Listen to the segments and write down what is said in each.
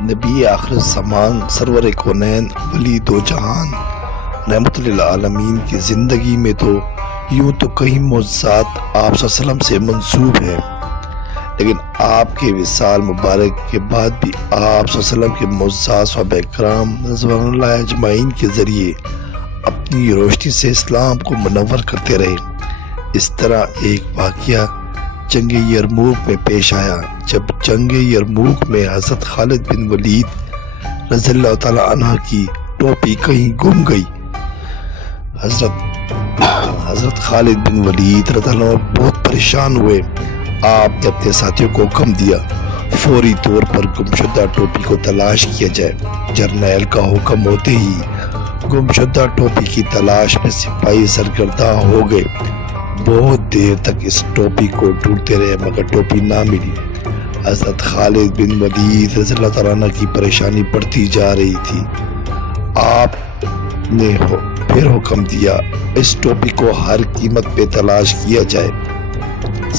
نبی آخر زمان سرور کونین ولی دو جہان رحمت للعالمین کی زندگی میں تو یوں تو کئی معجزات آپ صلی اللہ علیہ وسلم سے منسوب ہے، لیکن آپ کے وصال مبارک کے بعد بھی آپ صلی اللہ علیہ وسلم کے معجزات صحابہ کرام رضوان اللہ اجمعین کے ذریعے اپنی روشنی سے اسلام کو منور کرتے رہے۔ اس طرح ایک واقعہ جنگ یرموک میں پیش آیا۔ جب جنگ یرموک میں حضرت خالد بن ولید رضی اللہ تعالی عنہ کی ٹوپی کہیں گم گئی، حضرت خالد بن ولید رضی اللہ عنہ بہت پریشان ہوئے۔ آپ نے اپنے ساتھیوں کو حکم دیا فوری طور پر گمشدہ ٹوپی کو تلاش کیا جائے۔ جرنیل کا حکم ہوتے ہی گمشدہ ٹوپی کی تلاش میں سپاہی سرگرداں ہو گئے۔ بہت دیر تک اس ٹوپی کو ڈھونڈتے رہے مگر ٹوپی نہ ملی۔ حضرت خالد بن ولید رضی اللہ تعالیٰ عنہ کی پریشانی بڑھتی جا رہی تھی۔ آپ نے پھر حکم دیا اس ٹوپی کو ہر قیمت پہ تلاش کیا جائے۔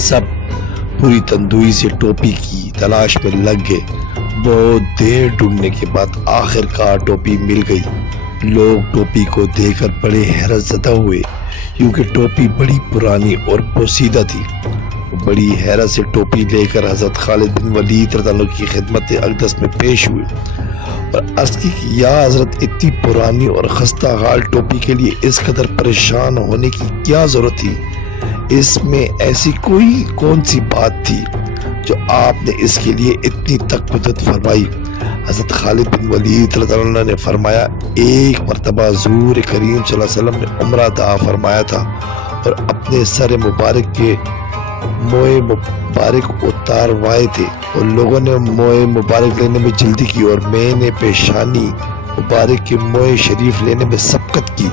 سب پوری تندوئی سے ٹوپی کی تلاش میں لگ گئے۔ بہت دیر ڈھونڈنے کے بعد آخر کار ٹوپی مل گئی۔ لوگ ٹوپی کو دیکھ کر بڑے حیرت زدہ ہوئے کیونکہ ٹوپی بڑی پرانی اور پوسیدہ تھی۔ بڑی حیرت سے ٹوپی لے کر حضرت خالد بن ولید رضی اللہ عنہ کی خدمت اقدس میں پیش ہوئے اور عرض کی کہ یا حضرت اتنی پرانی اور خستہ حال ٹوپی کے لیے اس قدر پریشان ہونے کی کیا ضرورت تھی؟ اس میں ایسی کون سی بات تھی جو آپ نے اس کے لیے اتنی تک مدد فرمائی؟ حضرت خالد بن ولید رضی اللہ عنہ نے فرمایا ایک مرتبہ حضور کریم صلی اللہ علیہ وسلم نے عمرہ ادا فرمایا تھا اور اپنے سر مبارک کے موئے مبارک اتاروائے تھے اور لوگوں نے موئے مبارک لینے میں جلدی کی اور میں نے پیشانی مبارک کے موئے شریف لینے میں سبقت کی۔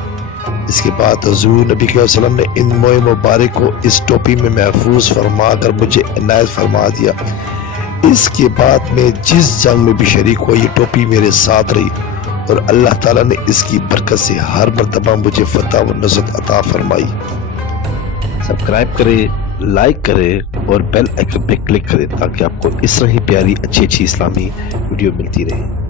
اس کے بعد حضور نبی صلی اللہ علیہ وسلم نے ان موئے مبارک کو اس ٹوپی میں محفوظ فرما کر مجھے عنایت فرما دیا۔ اس کے بعد میں جس جنگ میں بھی شریک ہوا یہ ٹوپی میرے ساتھ رہی اور اللہ تعالیٰ نے اس کی برکت سے ہر مرتبہ مجھے فتح و نصرت عطا فرمائی۔ سبسکرائب کریں، لائک کریں اور بیل آئیکن پہ کلک کریں تاکہ آپ کو اس طرح ہی پیاری اچھی اسلامی ویڈیو ملتی رہے۔